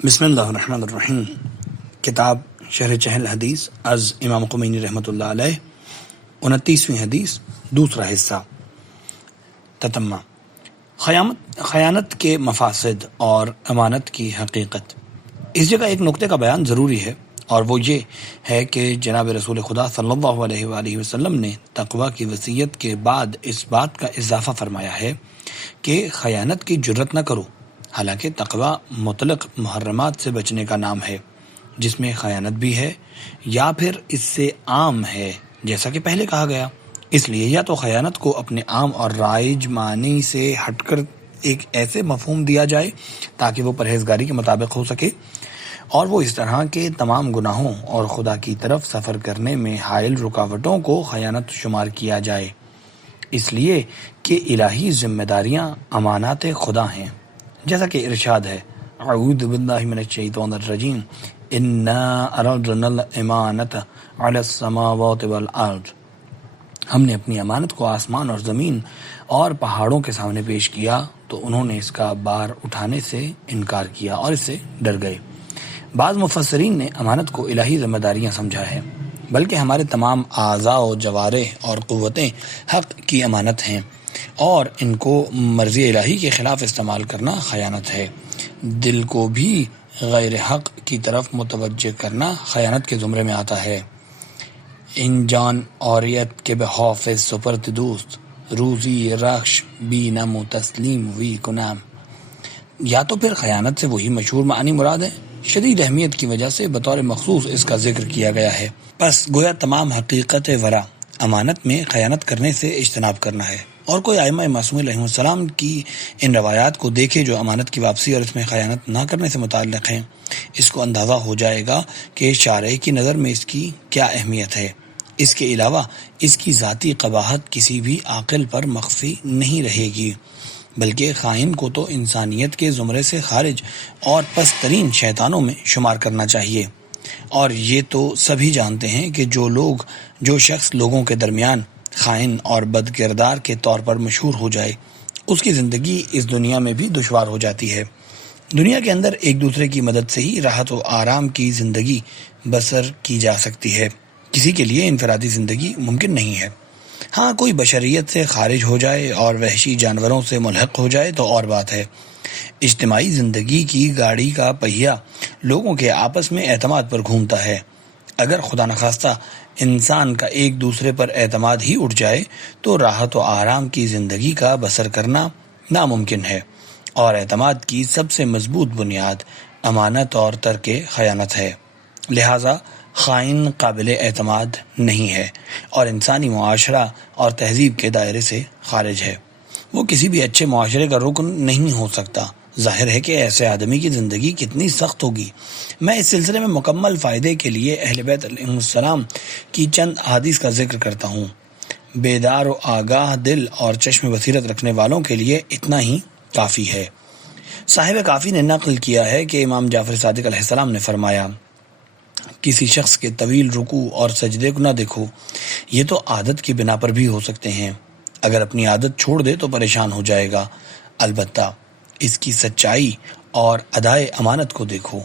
بسم اللہ الرحمن الرحیم. کتاب شرح چہل حدیث از امام خمینی رحمۃ اللہ علیہ. 29ویں حدیث، دوسرا حصہ. تتمہ. خیانت کے مفاسد اور امانت کی حقیقت. اس جگہ ایک نقطے کا بیان ضروری ہے، اور وہ یہ ہے کہ جناب رسول خدا صلی اللہ علیہ وآلہ وسلم نے تقوی کی وصیت کے بعد اس بات کا اضافہ فرمایا ہے کہ خیانت کی جرت نہ کرو. حالانکہ تقوی مطلق محرمات سے بچنے کا نام ہے، جس میں خیانت بھی ہے یا پھر اس سے عام ہے، جیسا کہ پہلے کہا گیا. اس لیے یا تو خیانت کو اپنے عام اور رائج معنی سے ہٹ کر ایک ایسے مفہوم دیا جائے تاکہ وہ پرہیزگاری کے مطابق ہو سکے، اور وہ اس طرح کے تمام گناہوں اور خدا کی طرف سفر کرنے میں حائل رکاوٹوں کو خیانت شمار کیا جائے، اس لیے کہ الہی ذمہ داریاں امانات خدا ہیں، جیسا کہ ارشاد ہے: اعوذ باللہ من الشیطان الرجیم، انا عرضنا الامانۃ علی السماوات والارض. ہم نے اپنی امانت کو آسمان اور زمین اور پہاڑوں کے سامنے پیش کیا تو انہوں نے اس کا بار اٹھانے سے انکار کیا اور اس سے ڈر گئے. بعض مفسرین نے امانت کو الہی ذمہ داریاں سمجھا ہے، بلکہ ہمارے تمام اعضاء و جوارح اور قوتیں حق کی امانت ہیں، اور ان کو مرضی الہی کے خلاف استعمال کرنا خیانت ہے. دل کو بھی غیر حق کی طرف متوجہ کرنا خیانت کے زمرے میں آتا ہے. ان جان اوریت کے بحافظ سپرد دوست، روزی رخش بی نمو تسلیم وی کنام. یا تو پھر خیانت سے وہی مشہور معنی مراد ہے، شدید اہمیت کی وجہ سے بطور مخصوص اس کا ذکر کیا گیا ہے. پس گویا تمام حقیقت ورا امانت میں خیانت کرنے سے اجتناب کرنا ہے. اور کوئی ائمہ معصومین علیہ السلام کی ان روایات کو دیکھے جو امانت کی واپسی اور اس میں خیانت نہ کرنے سے متعلق ہیں، اس کو اندازہ ہو جائے گا کہ شارع کی نظر میں اس کی کیا اہمیت ہے. اس کے علاوہ اس کی ذاتی قباحت کسی بھی عاقل پر مخفی نہیں رہے گی، بلکہ خائن کو تو انسانیت کے زمرے سے خارج اور پست ترین شیطانوں میں شمار کرنا چاہیے. اور یہ تو سبھی جانتے ہیں کہ جو شخص لوگوں کے درمیان خائن اور بد کردار کے طور پر مشہور ہو جائے، اس کی زندگی اس دنیا میں بھی دشوار ہو جاتی ہے. دنیا کے اندر ایک دوسرے کی مدد سے ہی راحت و آرام کی زندگی بسر کی جا سکتی ہے. کسی کے لیے انفرادی زندگی ممکن نہیں ہے. ہاں، کوئی بشریت سے خارج ہو جائے اور وحشی جانوروں سے ملحق ہو جائے تو اور بات ہے. اجتماعی زندگی کی گاڑی کا پہیہ لوگوں کے آپس میں اعتماد پر گھومتا ہے. اگر خدا نخواستہ انسان کا ایک دوسرے پر اعتماد ہی اٹھ جائے تو راحت و آرام کی زندگی کا بسر کرنا ناممکن ہے. اور اعتماد کی سب سے مضبوط بنیاد امانت اور ترک خیانت ہے. لہٰذا خائن قابل اعتماد نہیں ہے اور انسانی معاشرہ اور تہذیب کے دائرے سے خارج ہے. وہ کسی بھی اچھے معاشرے کا رکن نہیں ہو سکتا. ظاہر ہے کہ ایسے آدمی کی زندگی کتنی سخت ہوگی. میں اس سلسلے میں مکمل فائدے کے لیے اہل بیت علیہ السلام کی چند احادیث کا ذکر کرتا ہوں. بیدار و آگاہ دل اور چشم بصیرت رکھنے والوں کے لیے اتنا ہی کافی ہے. صاحب کافی نے نقل کیا ہے کہ امام جعفر صادق علیہ السلام نے فرمایا: کسی شخص کے طویل رکوع اور سجدے کو نہ دیکھو. یہ تو عادت کی بنا پر بھی ہو سکتے ہیں. اگر اپنی عادت چھوڑ دے تو پریشان ہو جائے گا. البتہ اس کی سچائی اور ادائے امانت کو دیکھو.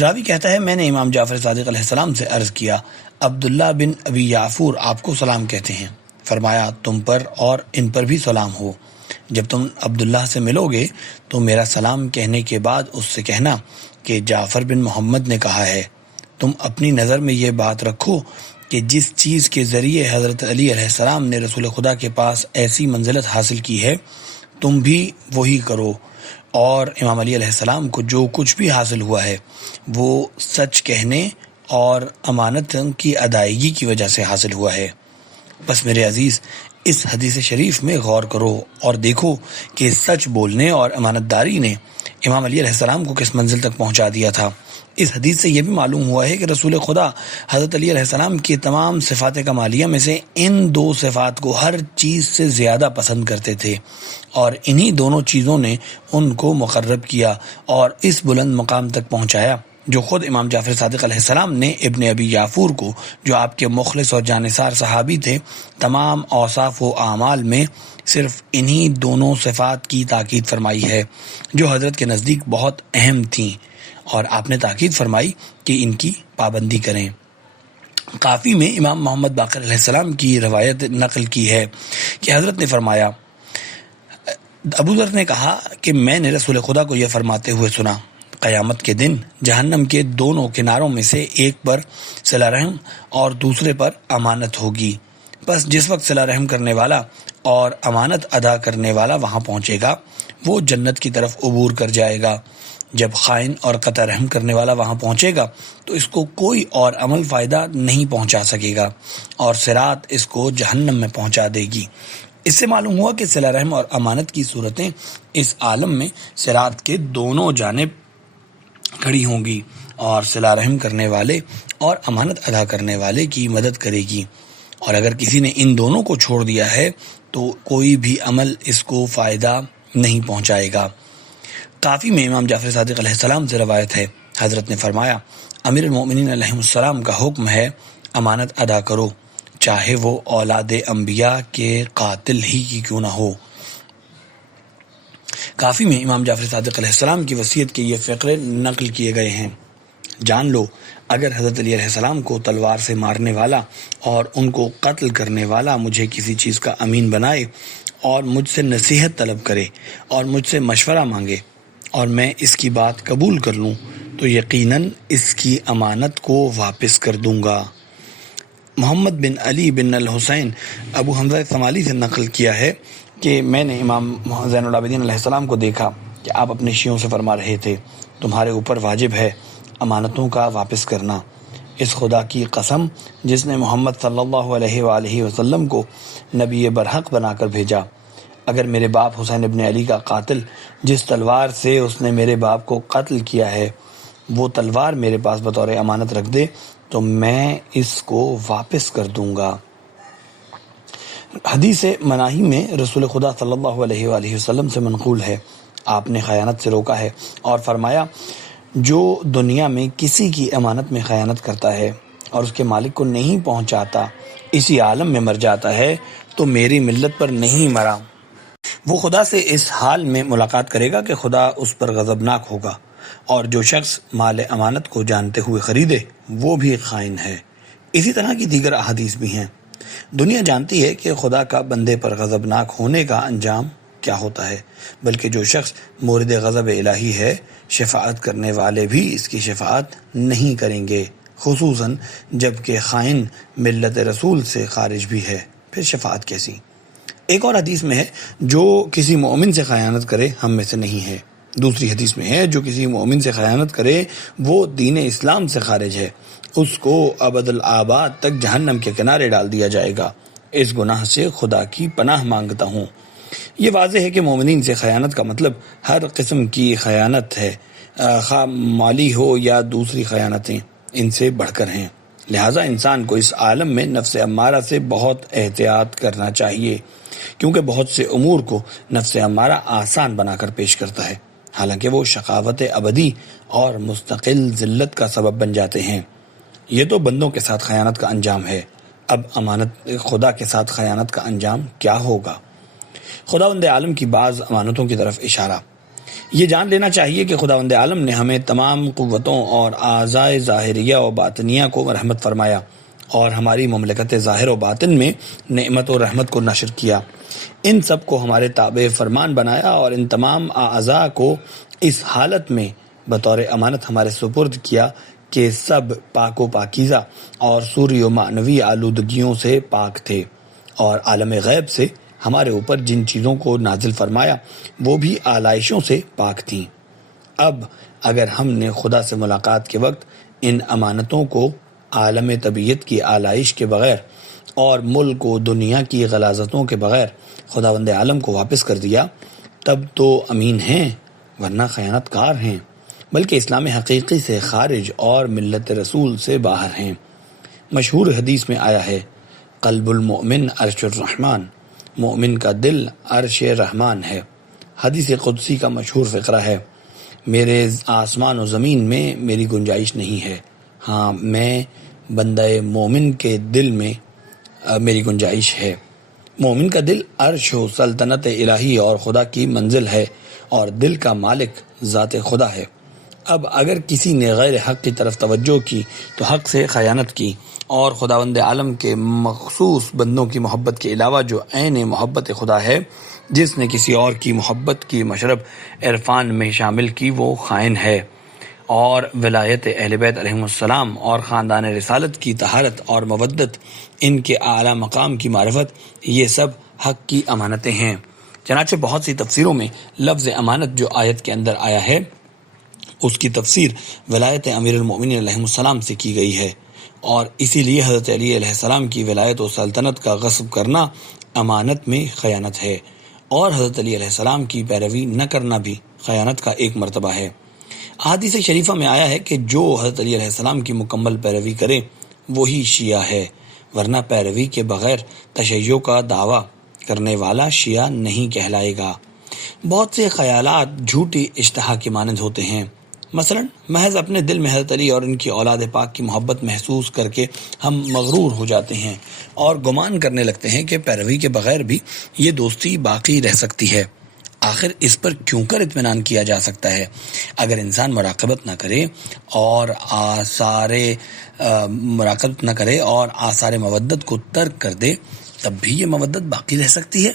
راوی کہتا ہے: میں نے امام جعفر صادق علیہ السلام سے عرض کیا، عبداللہ بن ابی یعفور آپ کو سلام کہتے ہیں. فرمایا: تم پر اور ان پر بھی سلام ہو. جب تم عبداللہ سے ملو گے تو میرا سلام کہنے کے بعد اس سے کہنا کہ جعفر بن محمد نے کہا ہے. تم اپنی نظر میں یہ بات رکھو کہ جس چیز کے ذریعے حضرت علی علیہ السلام نے رسول خدا کے پاس ایسی منزلت حاصل کی ہے، تم بھی وہی کرو. اور امام علی علیہ السلام کو جو کچھ بھی حاصل ہوا ہے وہ سچ کہنے اور امانت کی ادائیگی کی وجہ سے حاصل ہوا ہے. بس میرے عزیز، اس حدیث شریف میں غور کرو اور دیکھو کہ سچ بولنے اور امانت داری نے امام علی علیہ السلام کو کس منزل تک پہنچا دیا تھا. اس حدیث سے یہ بھی معلوم ہوا ہے کہ رسول خدا حضرت علی علیہ السلام کی تمام صفات کمالیہ میں سے ان دو صفات کو ہر چیز سے زیادہ پسند کرتے تھے، اور انہی دونوں چیزوں نے ان کو مقرب کیا اور اس بلند مقام تک پہنچایا جو خود امام جعفر صادق علیہ السلام نے ابن ابی جعفر کو، جو آپ کے مخلص اور جانثار صحابی تھے، تمام اوصاف و اعمال میں صرف انہی دونوں صفات کی تاکید فرمائی ہے جو حضرت کے نزدیک بہت اہم تھیں، اور آپ نے تاکید فرمائی کہ ان کی پابندی کریں۔ کافی میں امام محمد باقر علیہ السلام کی روایت نقل کی ہے کہ حضرت نے فرمایا، ابو ذر نے کہا کہ میں نے رسول خدا کو یہ فرماتے ہوئے سنا، قیامت کے دن جہنم کے دونوں کناروں میں سے ایک پر صلہ رحم اور دوسرے پر امانت ہوگی، بس جس وقت صلہ رحم کرنے والا اور امانت ادا کرنے والا وہاں پہنچے گا وہ جنت کی طرف عبور کر جائے گا، جب خائن اور قطع رحم کرنے والا وہاں پہنچے گا تو اس کو کوئی اور عمل فائدہ نہیں پہنچا سکے گا اور صراط اس کو جہنم میں پہنچا دے گی۔ اس سے معلوم ہوا کہ صلہ رحم اور امانت کی صورتیں اس عالم میں صراط کے دونوں جانب کھڑی ہوں گی اور صلہ رحم کرنے والے اور امانت ادا کرنے والے کی مدد کرے گی، اور اگر کسی نے ان دونوں کو چھوڑ دیا ہے تو کوئی بھی عمل اس کو فائدہ نہیں پہنچائے گا۔ کافی میں امام جعفر صادق علیہ السلام سے روایت ہے، حضرت نے فرمایا، امیر المؤمنین علیہ السلام کا حکم ہے امانت ادا کرو، چاہے وہ اولاد انبیاء کے قاتل ہی کی کیوں نہ ہو۔ کافی میں امام جعفر صادق علیہ السلام کی وصیت کے یہ فقرے نقل کیے گئے ہیں، جان لو اگر حضرت علی علیہ السلام کو تلوار سے مارنے والا اور ان کو قتل کرنے والا مجھے کسی چیز کا امین بنائے اور مجھ سے نصیحت طلب کرے اور مجھ سے مشورہ مانگے اور میں اس کی بات قبول کر لوں تو یقیناً اس کی امانت کو واپس کر دوں گا۔ محمد بن علی بن الحسین ابو حمزہ ثمالی سے نقل کیا ہے کہ میں نے امام زین العابدین علیہ السلام کو دیکھا کہ آپ اپنے شیعوں سے فرما رہے تھے، تمہارے اوپر واجب ہے امانتوں کا واپس کرنا، اس خدا کی قسم جس نے محمد صلی اللہ علیہ وآلہ وسلم کو نبی برحق بنا کر بھیجا، اگر میرے باپ حسین ابن علی کا قاتل جس تلوار سے اس نے میرے باپ کو قتل کیا ہے وہ تلوار میرے پاس بطور امانت رکھ دے تو میں اس کو واپس کر دوں گا۔ حدیث مناہی میں رسول خدا صلی اللہ علیہ وآلہ وسلم سے منقول ہے، آپ نے خیانت سے روکا ہے اور فرمایا، جو دنیا میں کسی کی امانت میں خیانت کرتا ہے اور اس کے مالک کو نہیں پہنچاتا، اسی عالم میں مر جاتا ہے تو میری ملت پر نہیں مرا، وہ خدا سے اس حال میں ملاقات کرے گا کہ خدا اس پر غضبناک ہوگا، اور جو شخص مال امانت کو جانتے ہوئے خریدے وہ بھی خائن ہے۔ اسی طرح کی دیگر احادیث بھی ہیں۔ دنیا جانتی ہے کہ خدا کا بندے پر غضبناک ہونے کا انجام کیا ہوتا ہے، بلکہ جو شخص مورد غضب الہی ہے شفاعت کرنے والے بھی اس کی شفاعت نہیں کریں گے، خصوصاً جب کہ خائن ملت رسول سے خارج بھی ہے، پھر شفاعت کیسی؟ ایک اور حدیث میں ہے، جو کسی مومن سے خیانت کرے ہم میں سے نہیں ہے۔ دوسری حدیث میں ہے، جو کسی مومن سے خیانت کرے وہ دین اسلام سے خارج ہے، اس کو ابد الآباد تک جہنم کے کنارے ڈال دیا جائے گا، اس گناہ سے خدا کی پناہ مانگتا ہوں۔ یہ واضح ہے کہ مومنین سے خیانت کا مطلب ہر قسم کی خیانت ہے، خواہ مالی ہو یا دوسری خیانتیں ان سے بڑھ کر ہیں، لہٰذا انسان کو اس عالم میں نفس امارہ سے بہت احتیاط کرنا چاہیے، کیونکہ بہت سے امور کو نفس امارہ آسان بنا کر پیش کرتا ہے، حالانکہ وہ شقاوت ابدی اور مستقل ذلت کا سبب بن جاتے ہیں۔ یہ تو بندوں کے ساتھ خیانت کا انجام ہے، اب امانت خدا کے ساتھ خیانت کا انجام کیا ہوگا؟ خداوند عالم کی بعض امانتوں کی طرف اشارہ۔ یہ جان لینا چاہیے کہ خداوند عالم نے ہمیں تمام قوتوں اور اعضاء ظاہریہ و باطنیہ کو مرحمت فرمایا اور ہماری مملکت ظاہر و باطن میں نعمت و رحمت کو نشر کیا، ان سب کو ہمارے تابع فرمان بنایا اور ان تمام اعضاء کو اس حالت میں بطور امانت ہمارے سپرد کیا کہ سب پاک و پاکیزہ اور سوری و معنوی آلودگیوں سے پاک تھے، اور عالم غیب سے ہمارے اوپر جن چیزوں کو نازل فرمایا وہ بھی آلائشوں سے پاک تھیں۔ اب اگر ہم نے خدا سے ملاقات کے وقت ان امانتوں کو عالم طبیعت کی آلائش کے بغیر اور ملک و دنیا کی غلاظتوں کے بغیر خداوند عالم کو واپس کر دیا تب تو امین ہیں، ورنہ خیانت کار ہیں، بلکہ اسلام حقیقی سے خارج اور ملت رسول سے باہر ہیں۔ مشہور حدیث میں آیا ہے، قلب المؤمن عرش الرحمن، مومن کا دل عرش رحمان ہے۔ حدیث قدسی کا مشہور فقرہ ہے، میرے آسمان و زمین میں میری گنجائش نہیں ہے، ہاں میں بندہ مومن کے دل میں میری گنجائش ہے۔ مومن کا دل عرش و سلطنت الہی اور خدا کی منزل ہے، اور دل کا مالک ذات خدا ہے۔ اب اگر کسی نے غیر حق کی طرف توجہ کی تو حق سے خیانت کی، اور خداوند عالم کے مخصوص بندوں کی محبت کے علاوہ جو عین محبت خدا ہے، جس نے کسی اور کی محبت کی مشرب عرفان میں شامل کی، وہ خائن ہے۔ اور ولایت اہل بیت علیہم السلام اور خاندان رسالت کی طہارت اور مودت، ان کے اعلیٰ مقام کی معرفت، یہ سب حق کی امانتیں ہیں۔ چنانچہ بہت سی تفسیروں میں لفظ امانت جو آیت کے اندر آیا ہے، اس کی تفسیر ولایت امیر المؤمنین علیہ السلام سے کی گئی ہے، اور اسی لیے حضرت علی علیہ السلام کی ولایت و سلطنت کا غصب کرنا امانت میں خیانت ہے، اور حضرت علی علیہ السلام کی پیروی نہ کرنا بھی خیانت کا ایک مرتبہ ہے۔ احادیث شریفہ میں آیا ہے کہ جو حضرت علی علیہ السلام کی مکمل پیروی کرے وہی شیعہ ہے، ورنہ پیروی کے بغیر تشیع کا دعویٰ کرنے والا شیعہ نہیں کہلائے گا۔ بہت سے خیالات جھوٹی اشتہا کے مانند ہوتے ہیں۔ مثلا محض اپنے دل میں حضرت علی اور ان کی اولاد پاک کی محبت محسوس کر کے ہم مغرور ہو جاتے ہیں اور گمان کرنے لگتے ہیں کہ پیروی کے بغیر بھی یہ دوستی باقی رہ سکتی ہے۔ آخر اس پر کیوں کر اطمینان کیا جا سکتا ہے؟ اگر انسان مراقبت نہ کرے اور آثار مودت کو ترک کر دے، تب بھی یہ مودت باقی رہ سکتی ہے۔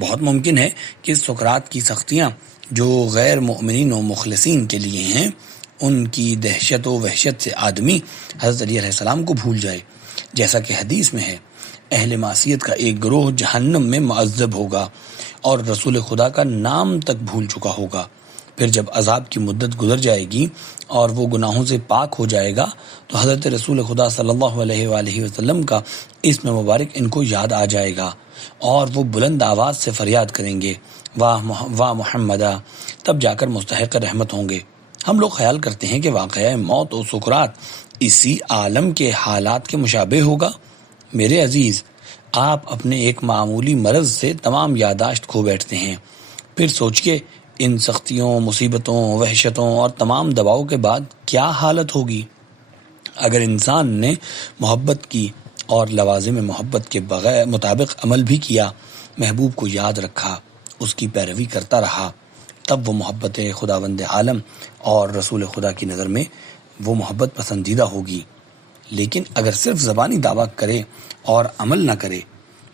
بہت ممکن ہے کہ سقراط کی سختیاں جو غیر مؤمنین و مخلصین کے لیے ہیں، ان کی دہشت و وحشت سے آدمی حضرت علی علیہ السلام کو بھول جائے، جیسا کہ حدیث میں ہے، اہل معصیت کا ایک گروہ جہنم میں معذب ہوگا اور رسول خدا کا نام تک بھول چکا ہوگا۔ پھر جب عذاب کی مدت گزر جائے گی اور وہ گناہوں سے پاک ہو جائے گا تو حضرت رسول خدا صلی اللہ علیہ وآلہ وسلم کا اسم مبارک ان کو یاد آ جائے گا، اور وہ بلند آواز سے فریاد کریں گے، واہ محمدہ، تب جا کر مستحق رحمت ہوں گے۔ ہم لوگ خیال کرتے ہیں کہ واقعہ موت و سکرات اسی عالم کے حالات کے مشابہ ہوگا۔ میرے عزیز، آپ اپنے ایک معمولی مرض سے تمام یادداشت کھو بیٹھتے ہیں، پھر سوچئے ان سختیوں، مصیبتوں، وحشتوں اور تمام دباؤ کے بعد کیا حالت ہوگی۔ اگر انسان نے محبت کی اور لوازم محبت کے مطابق عمل بھی کیا، محبوب کو یاد رکھا، اس کی پیروی کرتا رہا، تب وہ محبت خداوند عالم اور رسول خدا کی نظر میں وہ محبت پسندیدہ ہوگی۔ لیکن اگر صرف زبانی دعویٰ کرے اور عمل نہ کرے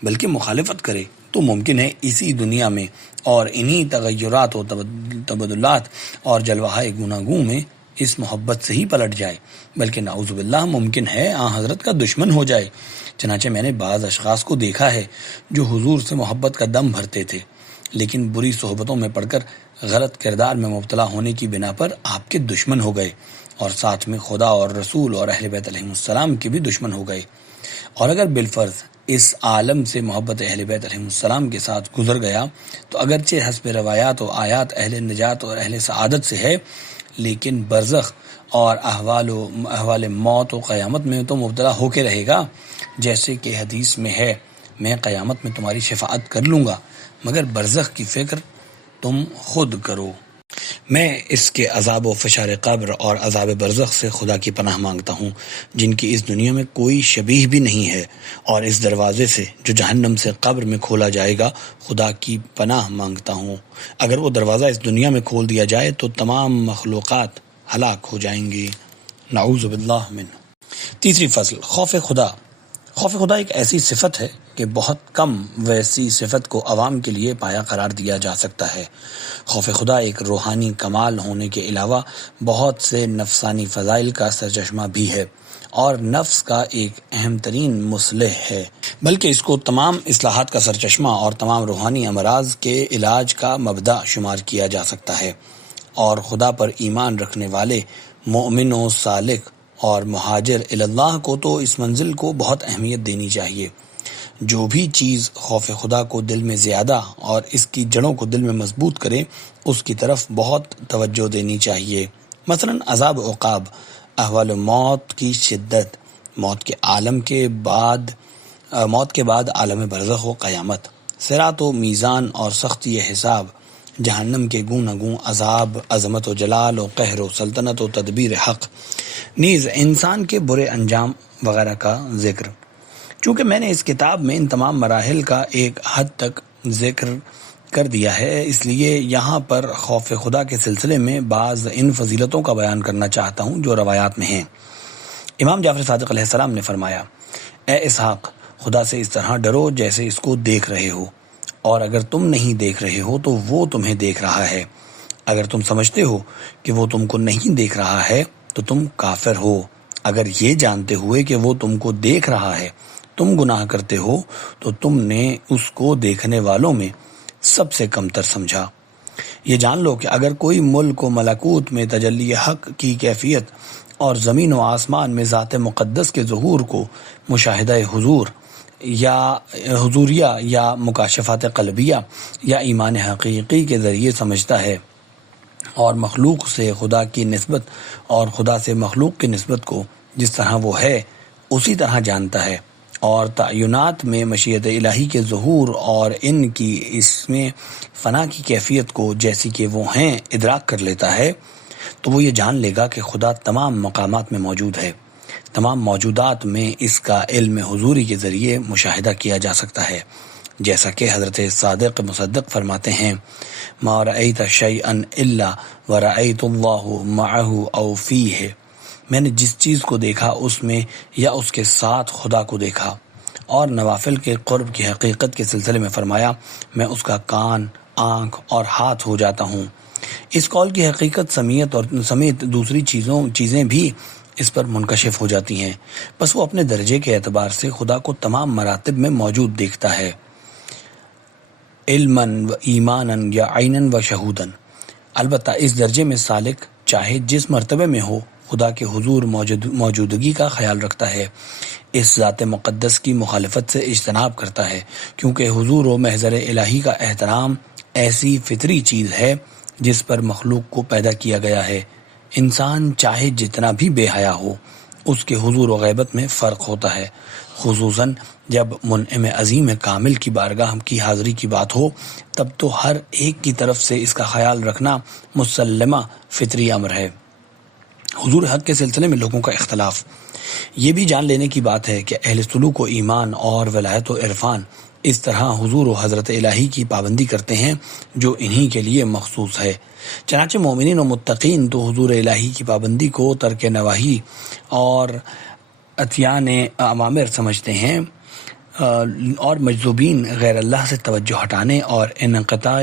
بلکہ مخالفت کرے تو ممکن ہے اسی دنیا میں اور انہی تغیرات و تبدلات اور جلوہ گوناگوں میں اس محبت سے ہی پلٹ جائے، بلکہ نعوذ باللہ ممکن ہے آن حضرت کا دشمن ہو جائے۔ چنانچہ میں نے بعض اشخاص کو دیکھا ہے جو حضور سے محبت کا دم بھرتے تھے، لیکن بری صحبتوں میں پڑھ کر غلط کردار میں مبتلا ہونے کی بنا پر آپ کے دشمن ہو گئے، اور ساتھ میں خدا اور رسول اور اہل بیت علیہ السلام کے بھی دشمن ہو گئے۔ اور اگر بالفرض اس عالم سے محبت اہل بیت علیہ السلام کے ساتھ گزر گیا تو اگرچہ حسب روایات و آیات اہل نجات اور اہل سعادت سے ہے، لیکن برزخ اور احوال موت و قیامت میں تو مبتلا ہو کے رہے گا، جیسے کہ حدیث میں ہے، میں قیامت میں تمہاری شفاعت کر لوں گا مگر برزخ کی فکر تم خود کرو۔ میں اس کے عذاب و فشار قبر اور عذاب برزخ سے خدا کی پناہ مانگتا ہوں جن کی اس دنیا میں کوئی شبیہ بھی نہیں ہے، اور اس دروازے سے جو جہنم سے قبر میں کھولا جائے گا خدا کی پناہ مانگتا ہوں۔ اگر وہ دروازہ اس دنیا میں کھول دیا جائے تو تمام مخلوقات ہلاک ہو جائیں گی، نعوذ باللہ منہ۔ تیسری فصل، خوف خدا۔ خوف خدا ایک ایسی صفت ہے کہ بہت کم ویسی صفت کو عوام کے لیے پایا قرار دیا جا سکتا ہے۔ خوف خدا ایک روحانی کمال ہونے کے علاوہ بہت سے نفسانی فضائل کا سرچشمہ بھی ہے اور نفس کا ایک اہم ترین مصلح ہے، بلکہ اس کو تمام اصلاحات کا سرچشمہ اور تمام روحانی امراض کے علاج کا مبدأ شمار کیا جا سکتا ہے۔ اور خدا پر ایمان رکھنے والے مومن و سالک اور مہاجر اللہ کو تو اس منزل کو بہت اہمیت دینی چاہیے۔ جو بھی چیز خوف خدا کو دل میں زیادہ اور اس کی جڑوں کو دل میں مضبوط کرے اس کی طرف بہت توجہ دینی چاہیے۔ مثلا عذاب عقاب، احوال موت کی شدت، موت کے بعد عالم برزخ و قیامت، صراط و میزان اور سختی حساب، جہنم کے گوں نہ گوں عذاب، عظمت و جلال و قہر و سلطنت و تدبیر حق، نیز انسان کے برے انجام وغیرہ کا ذکر۔ چونکہ میں نے اس کتاب میں ان تمام مراحل کا ایک حد تک ذکر کر دیا ہے، اس لیے یہاں پر خوف خدا کے سلسلے میں بعض ان فضیلتوں کا بیان کرنا چاہتا ہوں جو روایات میں ہیں۔ امام جعفر صادق علیہ السلام نے فرمایا، اے اسحاق، خدا سے اس طرح ڈرو جیسے اس کو دیکھ رہے ہو، اور اگر تم نہیں دیکھ رہے ہو تو وہ تمہیں دیکھ رہا ہے۔ اگر تم سمجھتے ہو کہ وہ تم کو نہیں دیکھ رہا ہے تو تم کافر ہو۔ اگر یہ جانتے ہوئے کہ وہ تم کو دیکھ رہا ہے تم گناہ کرتے ہو تو تم نے اس کو دیکھنے والوں میں سب سے کمتر سمجھا۔ یہ جان لو کہ اگر کوئی ملک و ملکوت میں تجلی حق کی کیفیت اور زمین و آسمان میں ذات مقدس کے ظہور کو مشاہدہ حضور یا حضوریہ یا مکاشفات قلبیہ یا ایمان حقیقی کے ذریعے سمجھتا ہے، اور مخلوق سے خدا کی نسبت اور خدا سے مخلوق کی نسبت کو جس طرح وہ ہے اسی طرح جانتا ہے، اور تعینات میں مشیت الہی کے ظہور اور ان کی اس میں فنا کی کیفیت کو جیسی کہ وہ ہیں ادراک کر لیتا ہے، تو وہ یہ جان لے گا کہ خدا تمام مقامات میں موجود ہے۔ تمام موجودات میں اس کا علم حضوری کے ذریعے مشاہدہ کیا جا سکتا ہے، جیسا کہ حضرت صادق مصدق فرماتے ہیں، ما رأیت شیئا الا ورأیت اللہ معہ او فیہ، میں نے جس چیز کو دیکھا اس میں یا اس کے ساتھ خدا کو دیکھا۔ اور نوافل کے قرب کی حقیقت کے سلسلے میں فرمایا، میں اس کا کان، آنکھ اور ہاتھ ہو جاتا ہوں۔ اس قول کی حقیقت سمیت دوسری چیزیں بھی اس پر منکشف ہو جاتی ہیں، بس وہ اپنے درجے کے اعتبار سے خدا کو تمام مراتب میں موجود دیکھتا ہے، علماً و ایماناً یا عیناً و شہوداً۔ البتہ اس درجے میں سالک چاہے جس مرتبے میں ہو خدا کے حضور موجودگی کا خیال رکھتا ہے، اس ذات مقدس کی مخالفت سے اجتناب کرتا ہے، کیونکہ حضور و محضر الہی کا احترام ایسی فطری چیز ہے جس پر مخلوق کو پیدا کیا گیا ہے۔ انسان چاہے جتنا بھی بے حیا ہو، اس کے حضور و غیبت میں فرق ہوتا ہے، خصوصاً جب منعم عظیم کامل کی بارگاہ کی حاضری کی بات ہو، تب تو ہر ایک کی طرف سے اس کا خیال رکھنا مسلمہ فطری امر ہے۔ حضور حق کے سلسلے میں لوگوں کا اختلاف یہ بھی جان لینے کی بات ہے کہ اہل سلوک و ایمان اور ولایت و عرفان اس طرح حضور و حضرت الہی کی پابندی کرتے ہیں جو انہی کے لیے مخصوص ہے۔ چنانچہ مومنین و متقین تو حضور الہی کی پابندی کو ترک نواہی اور اتیان اوامر سمجھتے ہیں، اور مجذوبین غیر اللہ سے توجہ ہٹانے اور انقطاع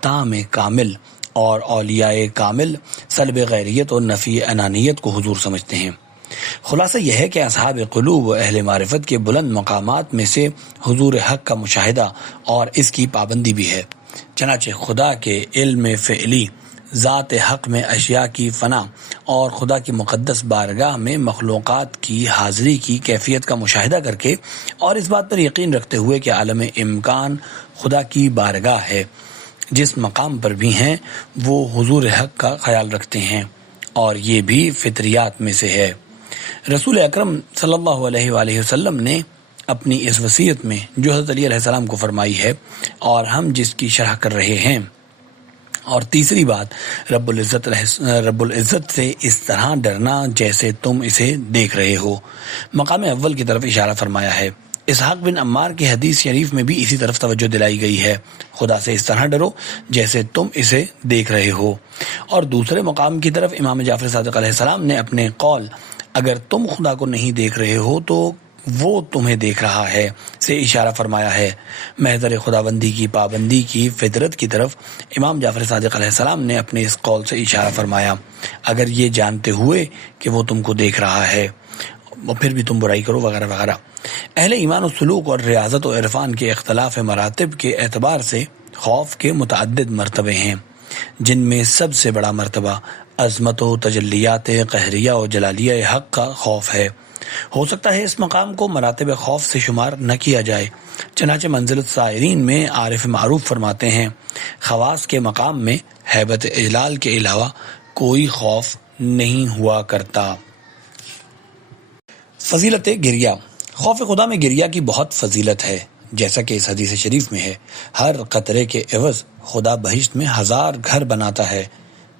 تام کامل اور اولیاء کامل سلب غیریت اور نفی انانیت کو حضور سمجھتے ہیں۔ خلاصہ یہ ہے کہ اصحاب قلوب و اہل معرفت کے بلند مقامات میں سے حضور حق کا مشاہدہ اور اس کی پابندی بھی ہے۔ چنانچہ خدا کے علم فعلی، ذات حق میں اشیاء کی فنا اور خدا کی مقدس بارگاہ میں مخلوقات کی حاضری کی کیفیت کا مشاہدہ کر کے اور اس بات پر یقین رکھتے ہوئے کہ عالم امکان خدا کی بارگاہ ہے، جس مقام پر بھی ہیں وہ حضور حق کا خیال رکھتے ہیں، اور یہ بھی فطریات میں سے ہے۔ رسول اکرم صلی اللہ علیہ وآلہ وسلم نے اپنی اس وصیت میں جو حضرت علی علیہ السلام کو فرمائی ہے اور ہم جس کی شرح کر رہے ہیں، اور تیسری بات رب العزت سے اس طرح ڈرنا جیسے تم اسے دیکھ رہے ہو، مقام اول کی طرف اشارہ فرمایا ہے۔ اسحاق بن عمار کی حدیث شریف میں بھی اسی طرف توجہ دلائی گئی ہے، خدا سے اس طرح ڈرو جیسے تم اسے دیکھ رہے ہو۔ اور دوسرے مقام کی طرف امام جعفر صادق علیہ السلام نے اپنے قول اگر تم خدا کو نہیں دیکھ رہے ہو تو وہ تمہیں دیکھ رہا ہے سے اشارہ فرمایا ہے۔ محضر خداوندی کی پابندی کی فطرت کی طرف امام جعفر صادق علیہ السلام نے اپنے اس قول سے اشارہ فرمایا، اگر یہ جانتے ہوئے کہ وہ تم کو دیکھ رہا ہے پھر بھی تم برائی کرو وغیرہ وغیرہ۔ اہل ایمان و سلوک اور ریاضت و عرفان کے اختلاف مراتب کے اعتبار سے خوف کے متعدد مرتبے ہیں، جن میں سب سے بڑا مرتبہ عظمت و تجلیات قہریہ و جلالیہ حق کا خوف ہے۔ ہو سکتا ہے اس مقام کو مراتب خوف سے شمار نہ کیا جائے، چنانچہ منزلت سائرین میں عارف معروف فرماتے ہیں، خواص کے مقام میں ہیبت اجلال کے علاوہ کوئی خوف نہیں ہوا کرتا۔ فضیلت گریہ۔ خوف خدا میں گریہ کی بہت فضیلت ہے۔ جیسا کہ اس حدیث شریف میں ہے، ہر قطرے کے عوض خدا بہشت میں 1000 گھر بناتا ہے۔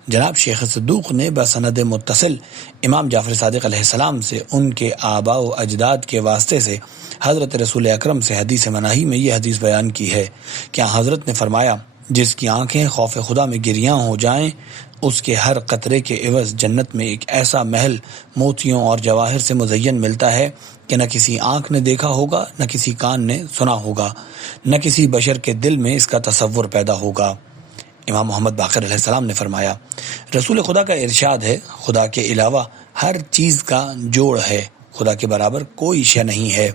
جناب شیخ صدوق نے بسند متصل امام جعفر صادق علیہ السلام سے ان کے آباء و اجداد کے واسطے سے حضرت رسول اکرم سے حدیث مناہی میں یہ حدیث بیان کی ہے کہ حضرت نے فرمایا، جس کی آنکھیں خوف خدا میں گریاں ہو جائیں، اس کے ہر قطرے کے عوض جنت میں ایک ایسا محل موتیوں اور جواہر سے مزین ملتا ہے کہ نہ کسی آنکھ نے دیکھا ہوگا، نہ کسی کان نے سنا ہوگا، نہ کسی بشر کے دل میں اس کا تصور پیدا ہوگا۔ امام محمد باقر علیہ السلام نے فرمایا، رسول خدا کا ارشاد ہے، خدا کے علاوہ ہر چیز کا جوڑ ہے، خدا کے برابر کوئی شے نہیں ہے۔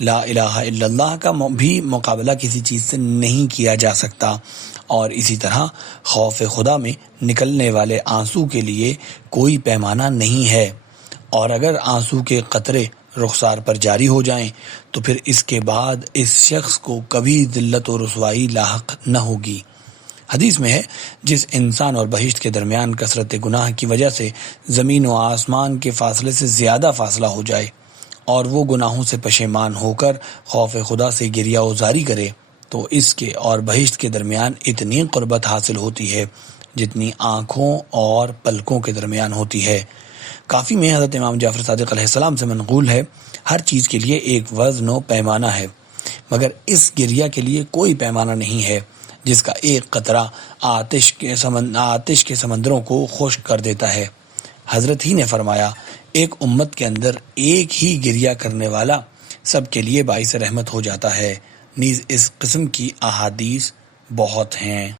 لا الہ الا اللہ کا بھی مقابلہ کسی چیز سے نہیں کیا جا سکتا، اور اسی طرح خوف خدا میں نکلنے والے آنسو کے لیے کوئی پیمانہ نہیں ہے، اور اگر آنسو کے قطرے رخسار پر جاری ہو جائیں تو پھر اس کے بعد اس شخص کو کبھی ذلت و رسوائی لاحق نہ ہوگی۔ حدیث میں ہے، جس انسان اور بہشت کے درمیان کثرت گناہ کی وجہ سے زمین و آسمان کے فاصلے سے زیادہ فاصلہ ہو جائے اور وہ گناہوں سے پشیمان ہو کر خوف خدا سے گریہ وزاری کرے، تو اس کے اور بہشت کے درمیان اتنی قربت حاصل ہوتی ہے جتنی آنکھوں اور پلکوں کے درمیان ہوتی ہے۔ کافی میں حضرت امام جعفر صادق علیہ السلام سے منقول ہے، ہر چیز کے لیے ایک وزن و پیمانہ ہے، مگر اس گریہ کے لیے کوئی پیمانہ نہیں ہے جس کا ایک قطرہ آتش کے سمندروں کو خشک کر دیتا ہے۔ حضرت ہی نے فرمایا، ایک امت کے اندر ایک ہی گریہ کرنے والا سب کے لیے باعث رحمت ہو جاتا ہے۔ نیز اس قسم کی احادیث بہت ہیں۔